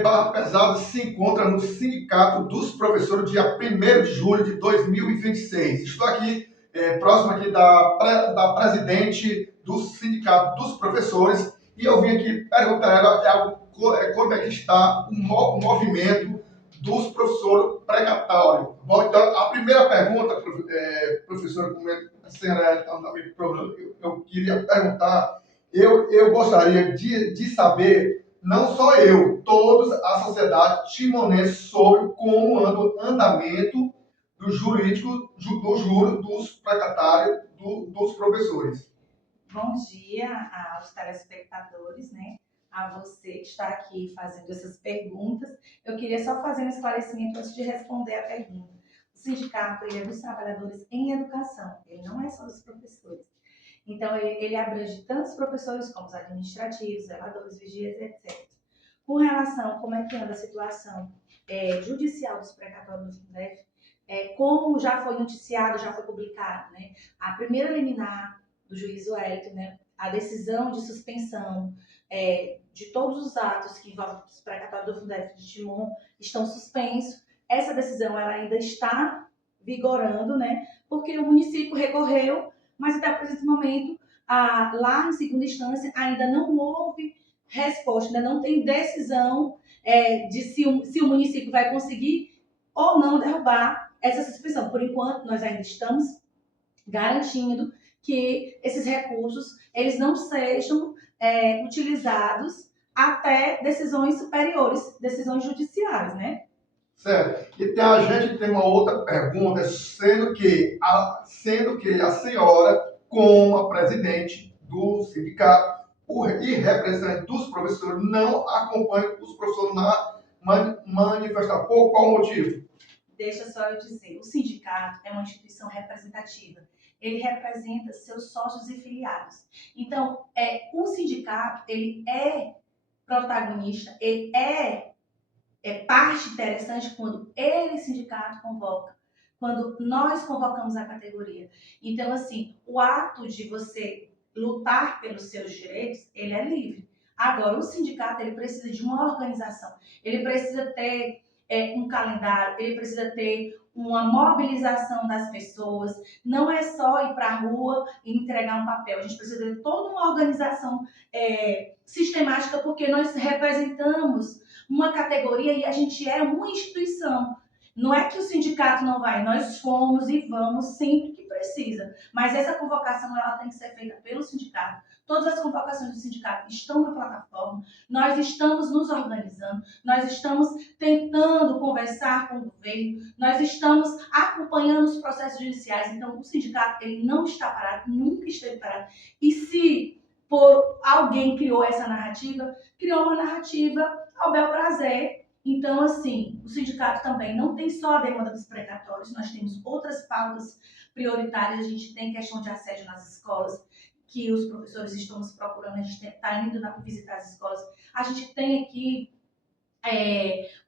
Barra Pesada se encontra no Sindicato dos Professores, dia 1º de julho de 2026. Estou aqui, próximo aqui da presidente do Sindicato dos Professores, e eu vim aqui perguntar a ela como é que está o movimento dos professores precatórios. Bom, então, a primeira pergunta, professora, como a senhora está no problema, eu queria perguntar, eu gostaria de saber, não só eu, toda a sociedade timonense, sobre como anda o andamento do jurídico, do juro dos precatários dos professores. Bom dia aos telespectadores, né? A você que está aqui fazendo essas perguntas. Eu queria só fazer um esclarecimento antes de responder a pergunta. O sindicato ele é dos trabalhadores em educação, ele não é só dos professores. Então, ele abrange tanto os professores como os administrativos, zeladores, vigias, etc. Com relação a como é que anda a situação judicial dos precatórios do Fundef, como já foi noticiado, já foi publicado, né? A primeira liminar do juiz Wellington, né? A decisão de suspensão de todos os atos que envolvem os precatórios do Fundef de Timon estão suspensos. Essa decisão ela ainda está vigorando, né? Porque o município recorreu, mas até o presente momento, lá em segunda instância, ainda não houve resposta, ainda não tem decisão de se o município vai conseguir ou não derrubar essa suspensão. Por enquanto, nós ainda estamos garantindo que esses recursos eles não sejam utilizados até decisões superiores, decisões judiciais, né? Certo. E a gente tem uma outra pergunta, sendo que a senhora, como a presidente do sindicato e representante dos professores, não acompanha os professores na manifestação. Por qual motivo? Deixa só eu dizer, o sindicato é uma instituição representativa. Ele representa seus sócios e filiados. Então, o sindicato, ele é protagonista, ele é parte interessante quando ele, sindicato, convoca, quando nós convocamos a categoria. Então, assim, o ato de você lutar pelos seus direitos, ele é livre. Agora, o sindicato, ele precisa de uma organização, ele precisa ter um calendário, ele precisa ter uma mobilização das pessoas, não é só ir para a rua e entregar um papel, a gente precisa de toda uma organização sistemática, porque nós representamos uma categoria e a gente é uma instituição. Não é que o sindicato não vai, nós fomos e vamos sempre que precisa. Mas essa convocação ela tem que ser feita pelo sindicato. Todas as convocações do sindicato estão na plataforma, nós estamos nos organizando, nós estamos tentando conversar com o governo, nós estamos acompanhando os processos judiciais. Então, o sindicato ele não está parado, nunca esteve parado. E se por alguém criou essa narrativa, criou uma narrativa ao bel prazer. Então, assim, o sindicato também não tem só a demanda dos precatórios, nós temos outras pautas prioritárias, a gente tem questão de assédio nas escolas, que os professores estão nos procurando, a gente está indo visitar as escolas, a gente tem aqui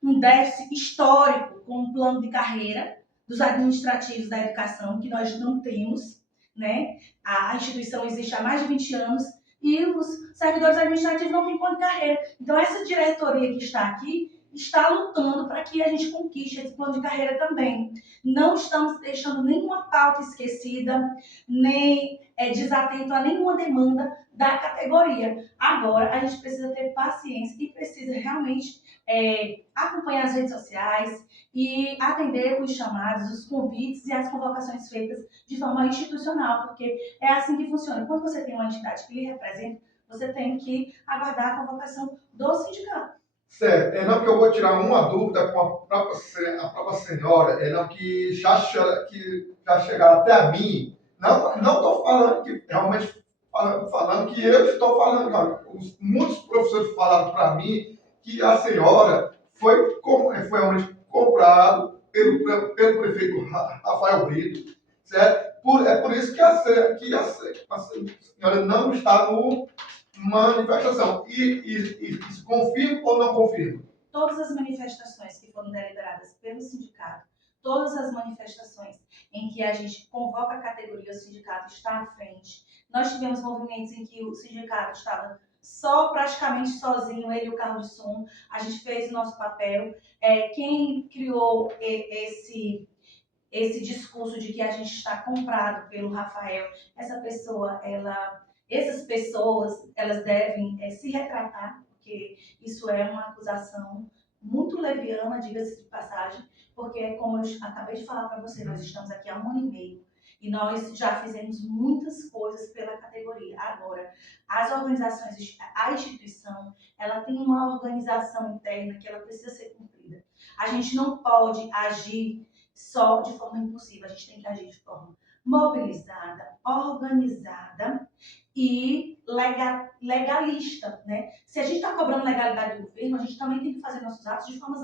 um déficit histórico com um plano de carreira dos administrativos da educação, que nós não temos, né? A instituição existe há mais de 20 anos, e os servidores administrativos não têm plano de carreira. Então, essa diretoria que está aqui está lutando para que a gente conquiste esse plano de carreira também. Não estamos deixando nenhuma pauta esquecida, nem desatento a nenhuma demanda da categoria. Agora, a gente precisa ter paciência e precisa realmente acompanhar as redes sociais e atender os chamados, os convites e as convocações feitas de forma institucional, porque é assim que funciona. Quando você tem uma entidade que lhe representa, você tem que aguardar a convocação do sindicato. Certo. Não que eu vou tirar uma dúvida com a própria senhora, não que já chegaram até a mim. Não estou falando que realmente falando que eu estou falando, cara. Muitos professores falaram para mim que a senhora foi realmente comprado pelo prefeito Rafael Brito, certo? É por isso que a senhora não está no manifestação. E confirma ou não confirma? Todas as manifestações que foram deliberadas pelo sindicato, todas as manifestações em que a gente convoca a categoria, o sindicato está à frente. Nós tivemos movimentos em que o sindicato estava só praticamente sozinho, ele e o carro de som. A gente fez o nosso papel. Quem criou esse discurso de que a gente está comprado pelo Rafael, essas pessoas, elas devem se retratar, porque isso é uma acusação muito leviana, diga-se de passagem, porque como eu acabei de falar para você, nós estamos aqui há 1 ano e meio e nós já fizemos muitas coisas pela categoria. Agora, as organizações, a instituição, ela tem uma organização interna que ela precisa ser cumprida. A gente não pode agir só de forma impulsiva, a gente tem que agir de forma mobilizada, organizada e legalista, né? Se a gente está cobrando legalidade do governo, a gente também tem que fazer nossos atos de forma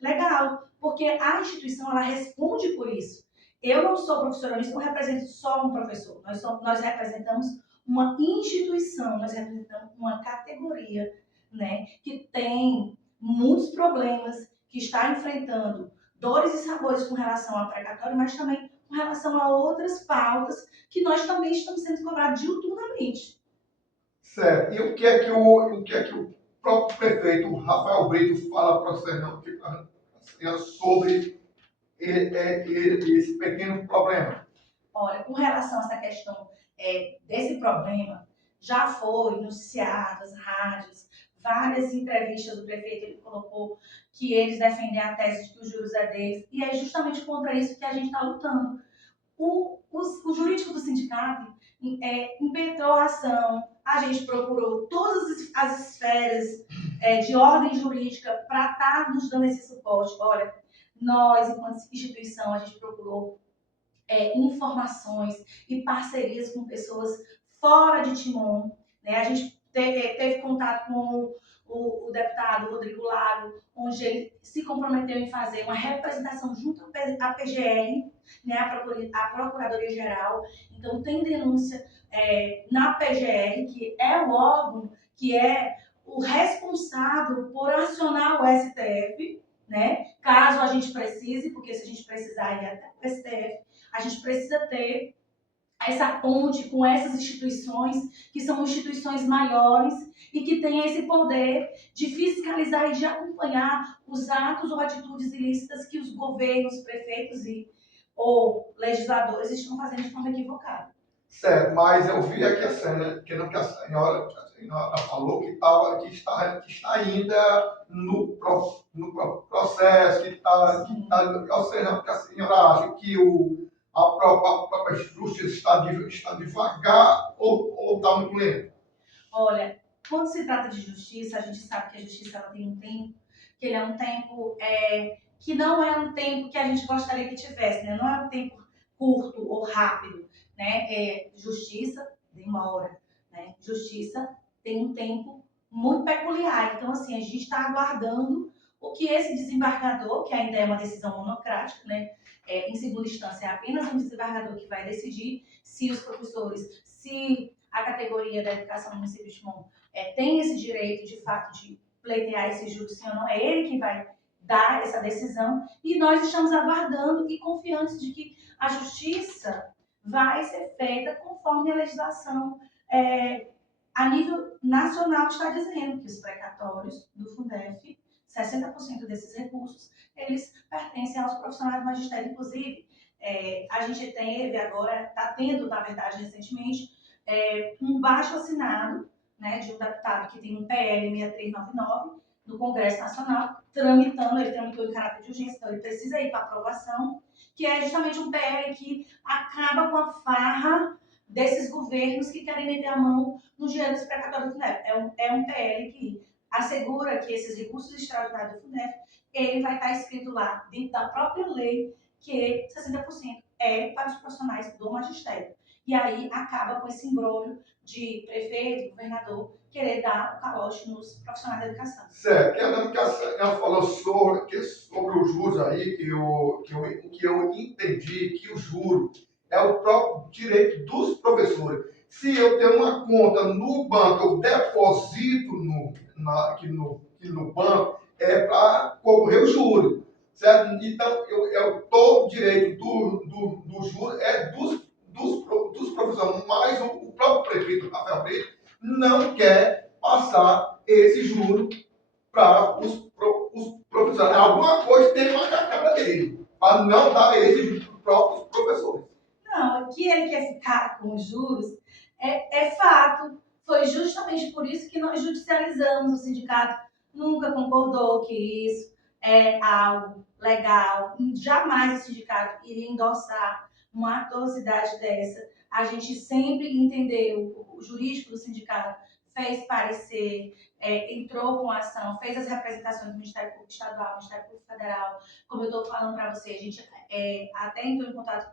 legal, porque a instituição ela responde por isso. Eu não sou professora, eu não represento só um professor, nós representamos uma instituição, nós representamos uma categoria, né, que tem muitos problemas, que está enfrentando dores e sabores com relação ao precatório, mas também com relação a outras pautas que nós também estamos sendo cobrados diuturnamente. Certo. E o que é que o próprio prefeito Rafael Brito fala para você não, sobre esse pequeno problema? Olha, com relação a essa questão desse problema, já foi noticiado nas rádios, várias entrevistas do prefeito, ele colocou que eles defendem a tese de que os juros é deles, e é justamente contra isso que a gente está lutando. O jurídico do sindicato impetrou a ação, a gente procurou todas as esferas de ordem jurídica para estar nos dando esse suporte. Olha, nós, enquanto instituição, a gente procurou informações e parcerias com pessoas fora de Timon, né? A gente teve contato com o deputado Rodrigo Lago, onde ele se comprometeu em fazer uma representação junto à PGR, né, a Procuradoria-Geral. Então, tem denúncia na PGR, que é o órgão que é o responsável por acionar o STF, né, caso a gente precise, porque se a gente precisar ir até o STF, a gente precisa ter essa ponte com essas instituições, que são instituições maiores e que têm esse poder de fiscalizar e de acompanhar os atos ou atitudes ilícitas que os governos, prefeitos ou legisladores estão fazendo de forma equivocada. Certo, mas eu vi aqui a cena, que a senhora falou que está ainda no processo, ou seja, que a senhora acha que a própria justiça está devagar ou está muito lenta? Olha, quando se trata de justiça, a gente sabe que a justiça ela tem um tempo, que ele é um tempo que não é um tempo que a gente gostaria que tivesse, né? Não é um tempo curto ou rápido, né? Justiça demora, né? Justiça tem um tempo muito peculiar. Então, assim, a gente está aguardando o que esse desembargador, que ainda é uma decisão monocrática, né? Em segunda instância, é apenas um desembargador que vai decidir se os professores, se a categoria da educação no município de Timon tem esse direito, de fato, de pleitear esse júri, sim ou não. É ele que vai dar essa decisão e nós estamos aguardando e confiantes de que a justiça vai ser feita conforme a legislação a nível nacional está dizendo que os precatórios do Fundef, 60% desses recursos, eles pertencem aos profissionais do magistério. Inclusive, a gente teve agora, está tendo, na verdade, recentemente, um baixo assinado, né, de um deputado que tem um PL 6399 no Congresso Nacional, ele tramitou em caráter de urgência, então ele precisa ir para aprovação, que é justamente um PL que acaba com a farra desses governos que querem meter a mão no dinheiro dos precatórios do FUNEP. É um PL que assegura que esses recursos extraordinários do FUNEP, ele vai estar escrito lá, dentro da própria lei, que 60% é para os profissionais do magistério. E aí acaba com esse imbróglio de prefeito, governador, querer dar o calote nos profissionais da educação. Certo. Eu lembro que a senhora falou sobre os juros aí, que eu entendi que o juro é o próprio direito dos professores. Se eu tenho uma conta no banco, eu deposito aqui no banco, é para correr o juro. Certo? Então, todo o direito do juro é dos professores, mas o próprio prefeito Rafael Brito não quer passar esse juro para os professores. Alguma coisa tem que marcar a cara dele, para não dar esse juro para os próprios professores. Não, que ele quer ficar com os juros é fato. Foi justamente por isso que nós judicializamos. O sindicato nunca concordou que isso é algo legal. Jamais o sindicato iria endossar uma atrocidade dessa. A gente sempre entendeu, o jurídico do sindicato fez parecer, entrou com ação, fez as representações do Ministério Público Estadual, do Ministério Público Federal. Como eu estou falando para você, a gente até entrou em contato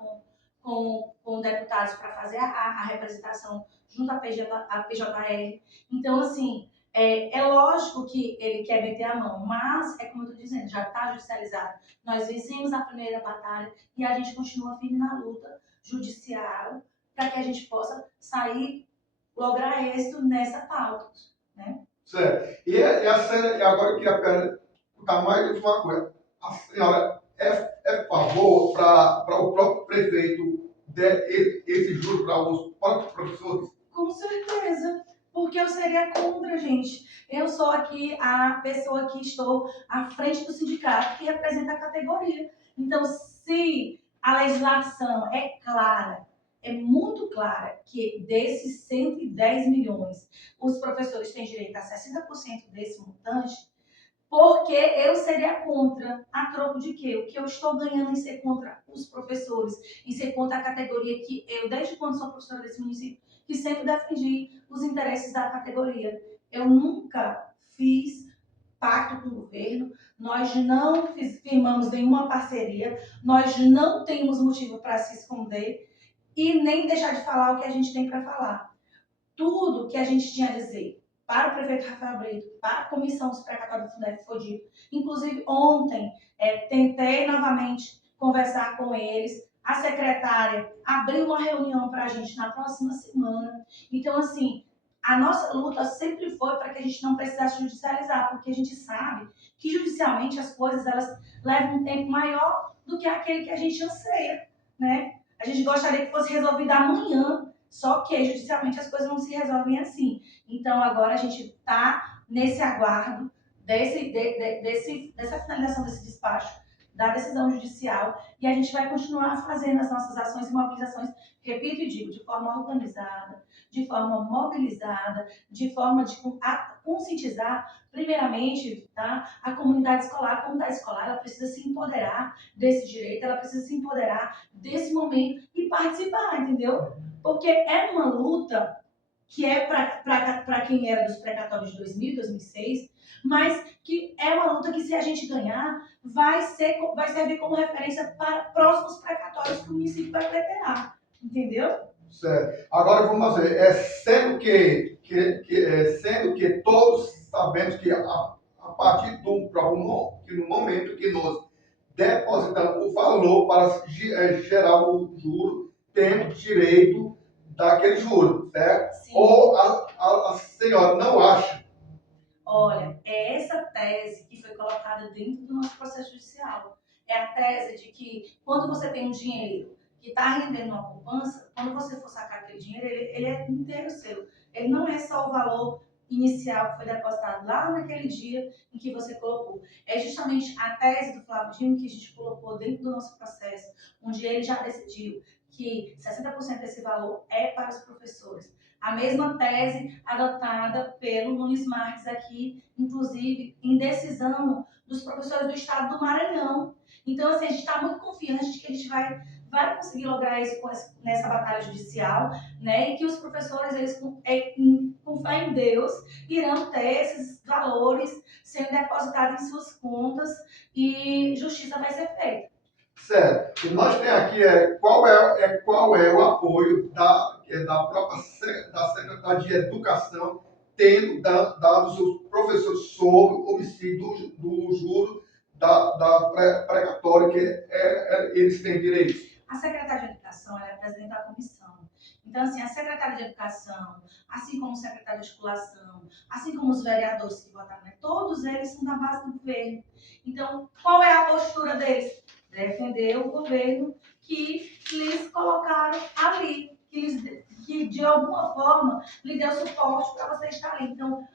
com deputados para fazer a representação junto à PJR. Então, assim, é lógico que ele quer meter a mão, mas, é como eu estou dizendo, já está judicializado. Nós vencemos a primeira batalha e a gente continua firme na luta judicial para que a gente possa sair, lograr êxito nessa pauta, né? Certo. E agora eu queria perguntar mais de uma coisa. A senhora é favor para o próprio prefeito der esse juro para os próprios professores? Com certeza, porque eu seria contra, gente. Eu sou aqui a pessoa que estou à frente do sindicato que representa a categoria. Então, se a legislação é clara, é muito clara, que desses 110 milhões, os professores têm direito a 60% desse montante, porque eu seria contra. A troco de quê? O que eu estou ganhando em ser contra os professores, em ser contra a categoria que eu, desde quando sou professora desse município, que sempre defendi os interesses da categoria. Eu nunca fiz pacto com o governo, nós não firmamos nenhuma parceria, nós não temos motivo para se esconder e nem deixar de falar o que a gente tem para falar. Tudo que a gente tinha a dizer para o prefeito Rafael Brito, para a comissão dos precatórios do Fundef foi dito. Inclusive, ontem, tentei novamente conversar com eles. A secretária abriu uma reunião para a gente na próxima semana. Então, assim, a nossa luta sempre foi para que a gente não precisasse judicializar, porque a gente sabe que judicialmente as coisas elas levam um tempo maior do que aquele que a gente anseia, né? A gente gostaria que fosse resolvido amanhã, só que judicialmente as coisas não se resolvem assim. Então agora a gente está nesse aguardo dessa finalização desse despacho, da decisão judicial, e a gente vai continuar fazendo as nossas ações e mobilizações, repito e digo, de forma organizada, de forma mobilizada, de forma de conscientizar, primeiramente, tá? A comunidade escolar. A comunidade escolar ela precisa se empoderar desse direito, ela precisa se empoderar desse momento e participar, entendeu? Porque é uma luta que é para quem era dos precatórios de 2000, 2006, mas que é uma luta que, se a gente ganhar, vai servir como referência para próximos precatórios que o município vai pleitear, entendeu? Certo. Agora vamos ver, sendo que todos sabemos que a partir no momento que nós depositamos o valor para gerar o juro, temos direito daquele juro, certo? Sim. Ou a senhora não acha? Olha, é essa tese que foi colocada dentro do nosso processo judicial. É a tese de que quando você tem um dinheiro que está rendendo uma poupança, quando você for sacar aquele dinheiro, ele é inteiro seu. Ele não é só o valor inicial que foi depositado lá naquele dia em que você colocou. É justamente a tese do Flávio Dino que a gente colocou dentro do nosso processo, onde ele já decidiu que 60% desse valor é para os professores. A mesma tese adotada pelo Nunes Marques aqui, inclusive em decisão dos professores do estado do Maranhão. Então, assim, a gente está muito confiante de que a gente vai conseguir lograr isso nessa batalha judicial, né? E que os professores, eles, com fé em Deus, irão ter esses valores sendo depositados em suas contas e justiça vai ser feita. Certo. E nós temos aqui qual é o apoio da própria da Secretaria de Educação tendo dado aos seus professores sobre o homicídio do juro da precatória que eles têm direito. A secretária de Educação ela é presidente da comissão. Então, assim, a secretária de Educação, assim como o secretário de Articulação, assim como os vereadores que votaram, né, todos eles são da base do governo. Então, qual é a postura deles? Defender o governo que lhes colocaram ali, que lhes que de alguma forma lhe deu suporte para você estar ali. Então,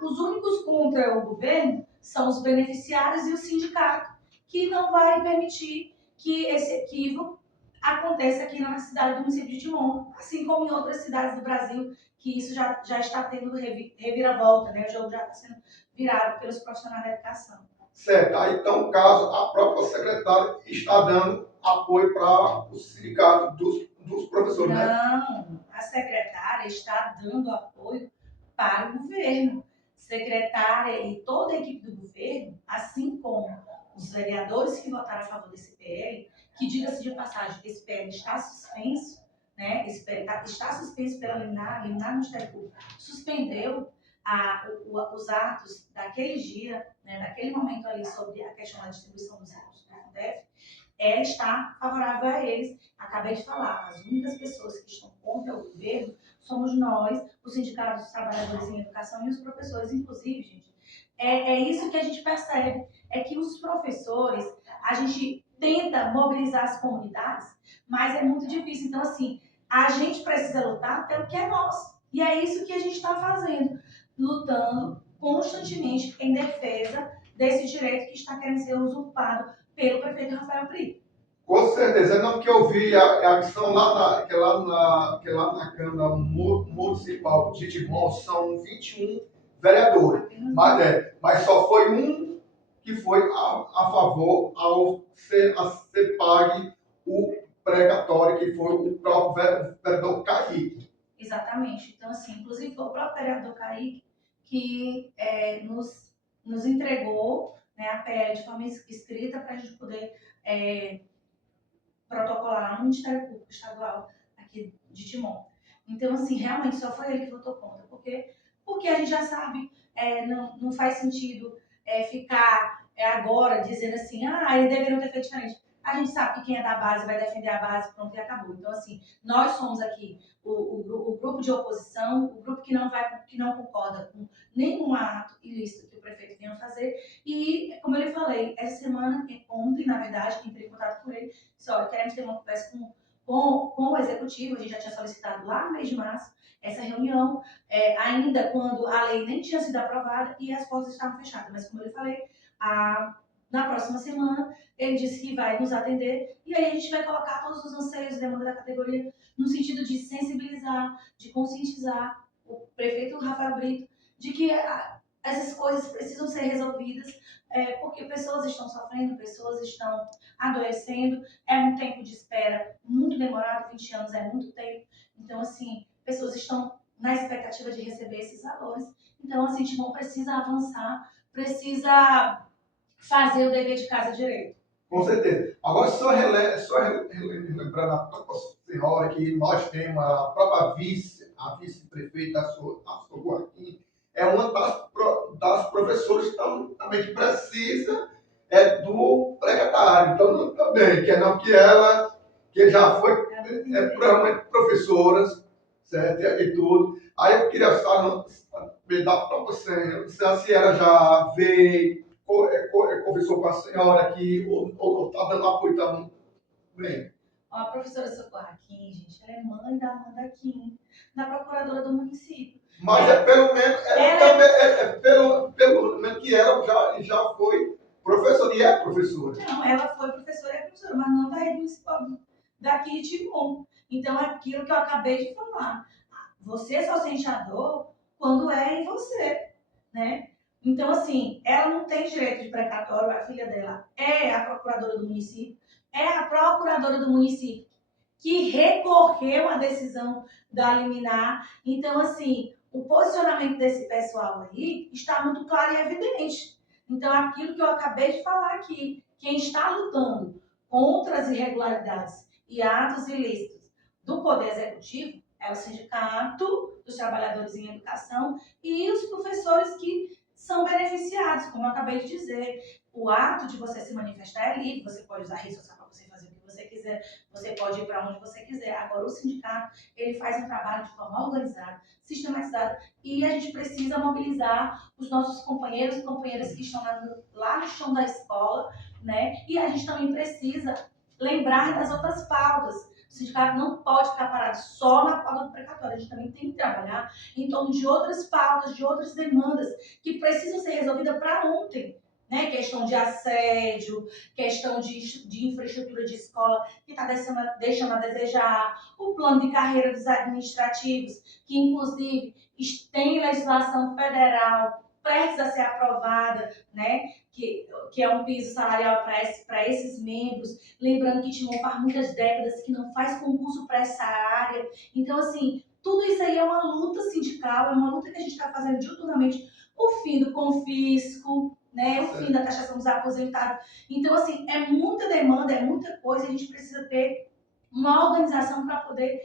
os únicos contra o governo são os beneficiários e o sindicato, que não vai permitir que esse equívoco aconteça aqui na cidade do município de Timon, assim como em outras cidades do Brasil, que isso já está tendo reviravolta, né? O jogo já está sendo virado pelos profissionais da educação. Certo. Aí, então, caso a própria secretária está dando apoio para o sindicato dos professores, né? Não, a secretária está dando apoio para o governo. Secretária e toda a equipe do governo, assim como os vereadores que votaram a favor desse PL, que diga-se de passagem, esse PL está suspenso, né? Esse PL está suspenso pela liminar do Ministério Público, suspendeu os atos daquele dia, né, daquele momento ali sobre a questão da distribuição dos recursos do Fundef. Ela está favorável a eles. Acabei de falar, as únicas pessoas que estão contra o governo somos nós, os sindicatos dos trabalhadores em educação e os professores, inclusive, gente. É isso que a gente percebe, é que os professores, a gente tenta mobilizar as comunidades, mas é muito difícil. Então, assim, a gente precisa lutar pelo que é nosso. E é isso que a gente está fazendo, lutando constantemente em defesa desse direito que está querendo ser usurpado pelo prefeito Rafael Brito. Com certeza, não, porque eu vi a ação que é lá na Câmara Municipal de Timon, são 21 vereadores, mas só foi um que foi a favor a ser pague o precatório, que foi o próprio vereador Kaique. Exatamente. Então, assim, inclusive foi o próprio vereador Kaique que nos entregou, né, a PL de forma escrita para a gente poder protocolar no Ministério Público Estadual aqui de Timon. Então, assim, realmente só foi ele que votou contra, porque a gente já sabe, não faz sentido ficar agora dizendo assim, eles deveriam ter feito diferente. A gente sabe que quem é da base vai defender a base, pronto, e acabou. Então, assim, nós somos aqui o grupo de oposição, o grupo que não concorda com nenhum ato ilícito que o prefeito venha fazer. E, como eu lhe falei, essa semana, ontem, na verdade, quem entrei em contato com ele, disse, olha, queremos ter uma conversa com o executivo, a gente já tinha solicitado lá no mês de março essa reunião, ainda quando a lei nem tinha sido aprovada e as portas estavam fechadas. Mas, como eu lhe falei, na próxima semana, ele disse que vai nos atender e aí a gente vai colocar todos os anseios e demandas da categoria no sentido de sensibilizar, de conscientizar o prefeito Rafael Brito de que essas coisas precisam ser resolvidas, porque pessoas estão sofrendo, pessoas estão adoecendo, é um tempo de espera muito demorado, 20 anos é muito tempo, então, assim, pessoas estão na expectativa de receber esses valores, então, assim, Timon precisa avançar, precisa fazer o dever de casa direito. Com certeza. Agora, só relembrando a própria senhora que nós temos a própria a vice-prefeita, a Socorro aqui, é uma das professoras também que precisa do precatário. Então, também, que já foi provavelmente professora, certo? E tudo. Aí eu queria saber da própria senhora, se a senhora já veio, conversou com a senhora aqui, ou está dando apoio também? A professora Socorro Aquim, gente, ela é mãe da Amanda Aquim, da procuradora do município. Mas pelo menos, pelo menos que ela já foi professora, e é professora. Não, ela foi professora e é professora, mas não da rede municipal daqui de Timon. Então, aquilo que eu acabei de falar, você só sente a dor quando é em você, né? Então, assim, ela não tem direito de precatório, a filha dela é a procuradora do município, é a procuradora do município que recorreu à decisão da liminar. Então, assim, o posicionamento desse pessoal aí está muito claro e evidente. Então, aquilo que eu acabei de falar aqui, quem está lutando contra as irregularidades e atos ilícitos do Poder Executivo é o Sindicato dos Trabalhadores em Educação e os professores que são beneficiados, como eu acabei de dizer. O ato de você se manifestar é livre, você pode usar a rede social para você fazer o que você quiser, você pode ir para onde você quiser. Agora, o sindicato, ele faz um trabalho de forma organizada, sistematizada, e a gente precisa mobilizar os nossos companheiros e companheiras que estão lá no chão da escola, né? E a gente também precisa lembrar das outras pautas. sindicato não pode ficar parado só na pauta do precatório. A gente também tem que trabalhar em torno de outras pautas, de outras demandas que precisam ser resolvidas para ontem. Né? Questão de assédio, questão de infraestrutura de escola que está deixando a desejar, o plano de carreira dos administrativos, que inclusive tem legislação federal prestes a ser aprovada, né? Que é um piso salarial para esses membros. Lembrando que Timon faz muitas décadas que não faz concurso para essa área. Então, assim, tudo isso aí é uma luta sindical, é uma luta que a gente está fazendo diuturnamente. O fim do confisco, né? O fim da taxação dos aposentados. Então, assim, é muita demanda, é muita coisa, a gente precisa ter uma organização para poder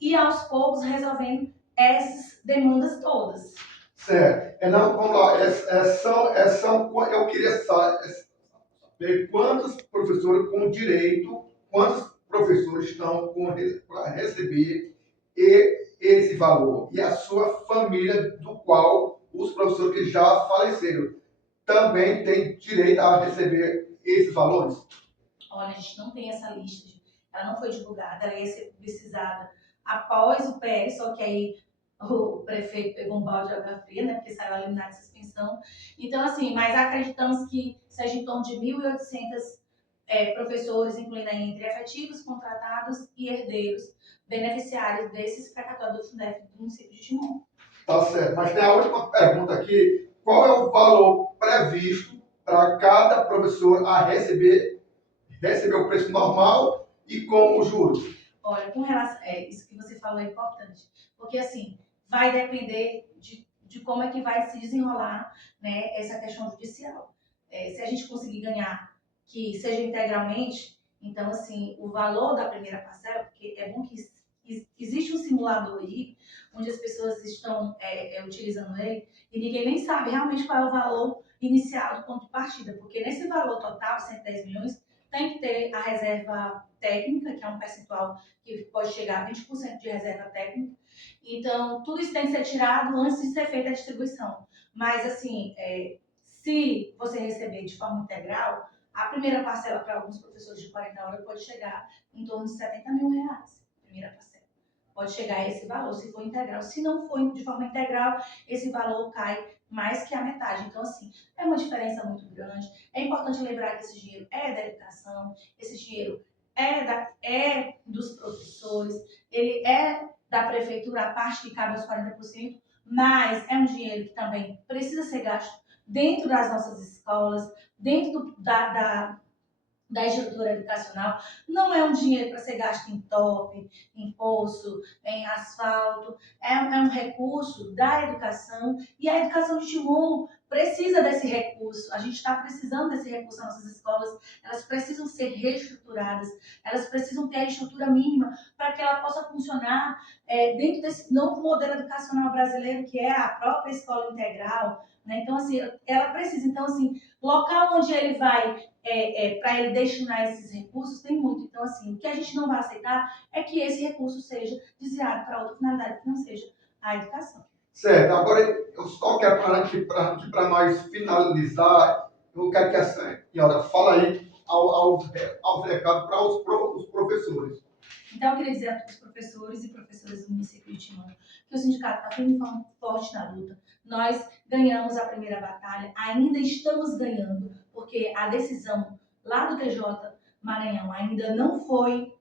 ir aos poucos resolvendo essas demandas todas. Certo. Não, vamos lá. Eu queria saber quantos professores com direito, quantos professores estão para receber esse valor. E a sua família, do qual os professores que já faleceram também têm direito a receber esses valores? Olha, a gente não tem essa lista. Ela não foi divulgada, ela ia ser publicizada após o PL, só que aí o prefeito pegou um balde de água fria, né, porque saiu a liminar de suspensão. Então, assim, mas acreditamos que seja em torno de 1.800 professores, incluindo aí entre efetivos, contratados e herdeiros, beneficiários desses precatórios do Fundef do município de Timon. Tá certo, mas tem a última pergunta aqui. Qual é o valor previsto para cada professor a receber o preço normal e com os juros? Olha, com relação isso que você falou é importante, porque assim, vai depender de como é que vai se desenrolar, né, essa questão judicial. Se a gente conseguir ganhar que seja integralmente, então assim, o valor da primeira parcela, porque é bom que existe um simulador aí, onde as pessoas estão utilizando ele, e ninguém nem sabe realmente qual é o valor inicial do ponto de partida, porque nesse valor total, 110 milhões, tem que ter a reserva técnica, que é um percentual que pode chegar a 20% de reserva técnica. Então, tudo isso tem que ser tirado antes de ser feita a distribuição. Mas, assim, se você receber de forma integral, a primeira parcela para alguns professores de 40 horas pode chegar em torno de 70 mil reais. Primeira parcela. Pode chegar a esse valor, se for integral. Se não for de forma integral, esse valor cai mais que a metade. Então, assim, é uma diferença muito grande. É importante lembrar que esse dinheiro é da educação, esse dinheiro é dos professores, ele é da prefeitura, a parte que cabe aos 40%, mas é um dinheiro que também precisa ser gasto dentro das nossas escolas, dentro da estrutura educacional. Não é um dinheiro para ser gasto em top, em poço, em asfalto. É um recurso da educação e a educação de Timon precisa desse recurso. A gente está precisando desse recurso nas nossas escolas. Elas precisam ser reestruturadas. Elas precisam ter a estrutura mínima para que ela possa funcionar dentro desse novo modelo educacional brasileiro, que é a própria escola integral. Né? Então, assim, ela precisa. Então, assim, local onde ele vai para ele destinar esses recursos, tem muito. Então, assim, o que a gente não vai aceitar é que esse recurso seja desviado para outra finalidade que não seja a educação. Certo. Agora, eu só quero para nós finalizar, eu quero que a senhora fale aí aos recados para os professores. Então, eu queria dizer a todos os professores e professoras do município de Timon que o sindicato está firme e forte na luta. Nós ganhamos a primeira batalha, ainda estamos ganhando, porque a decisão lá do TJ Maranhão ainda não foi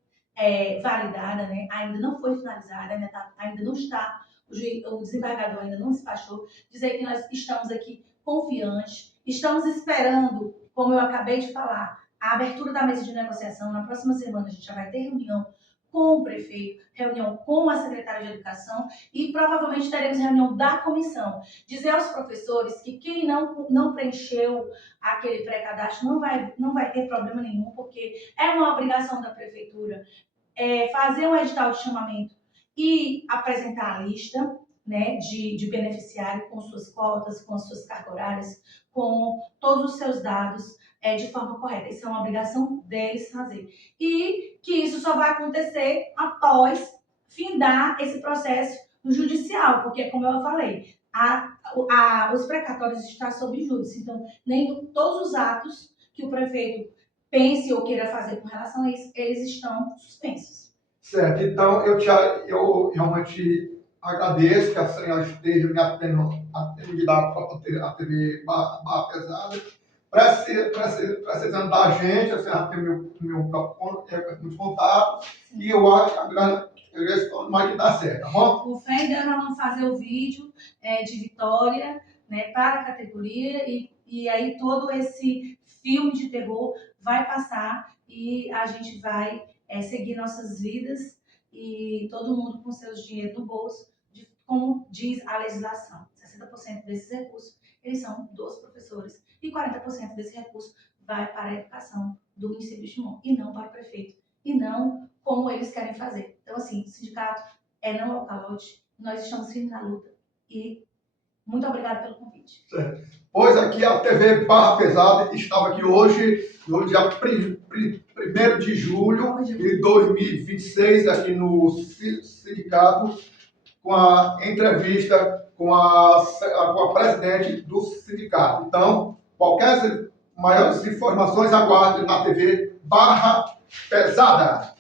validada, né? Ainda não foi finalizada, ainda não está, o desembargador ainda não despachou. Dizer que nós estamos aqui confiantes, estamos esperando, como eu acabei de falar, a abertura da mesa de negociação. Na próxima semana a gente já vai ter reunião com o prefeito, reunião com a secretária de Educação e provavelmente teremos reunião da comissão. Dizer aos professores que quem não preencheu aquele pré-cadastro não vai ter problema nenhum, porque é uma obrigação da prefeitura fazer um edital de chamamento e apresentar a lista, né, de beneficiário com suas cotas, com as suas cargas horárias, com todos os seus dados, de forma correta. Isso é uma obrigação deles fazer. E que isso só vai acontecer após findar esse processo judicial, porque, como eu falei, os precatórios estão sob júdice. Então, nem todos os atos que o prefeito pense ou queira fazer com relação a isso, eles estão suspensos. Certo, então eu realmente agradeço que a senhora esteja me atendendo a TV Barra Pesada. Precisando da gente, a senhora tem meu próprio contato, e eu acho que agradeço mais que dá certo, tá bom? Com fé em Deus, nós vamos fazer o vídeo de vitória, né, para a categoria, e aí todo esse filme de terror vai passar e a gente vai seguir nossas vidas e todo mundo com seus dinheiros no bolso, como diz a legislação. 60% desses recursos, eles são dos professores e 40% desse recurso vai para a educação do município de Timon e não para o prefeito, e não como eles querem fazer. Então, assim, o sindicato não ao calote, nós estamos firmes na luta e muito obrigada pelo convite. Certo. Pois aqui a TV Barra Pesada estava aqui hoje, no dia 1º de julho de 2026, aqui no sindicato, com a entrevista com a presidente do sindicato. Então, qualquer maiores informações, aguarde na TV Barra Pesada.